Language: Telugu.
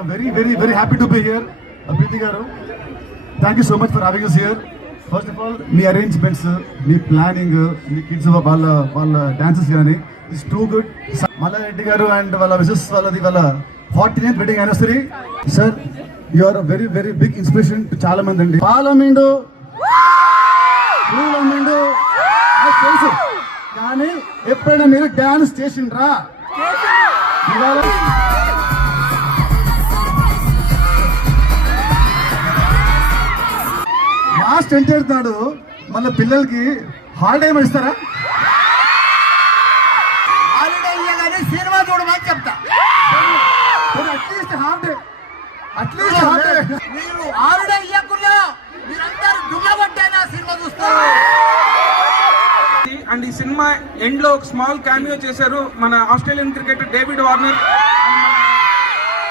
I'm very happy to be here. Preeti garu, thank you so much for having us here. First of all, me arrangements, me planning, me kids వాళ్ళ dances కానీ is too good. మల్లారెడ్డి గారు and వాళ్ళ మిసెస్ వాళ్ళది వాళ్ళ 49th wedding anniversary. Sir, you are a very big inspiration to చాలా మంది అండి. పాలమిండు పూలమిండు నాకు తెలుసు, కానీ ఎప్పుడైనా మీరు డాన్స్ చేసిండ్రా? లాస్ట్ ఎంటర్ నాడు మళ్ళీ పిల్లలకి హాలిడే ఏమైనా ఇస్తారా? హాలిడే ఇయ్యగానే సినిమా చూడమని చెప్తా. At least half day, at least half day. మీరు హాలిడే ఇయ్యకుండా మీరందరూ దుమ్మగొట్టైనా సినిమా చూస్తారు. అండ్ ఈ సినిమా ఎండ్ లో ఒక స్మాల్ క్యామియో చేశారు మన ఆస్ట్రేలియన్ క్రికెటర్ డేవిడ్ వార్నర్.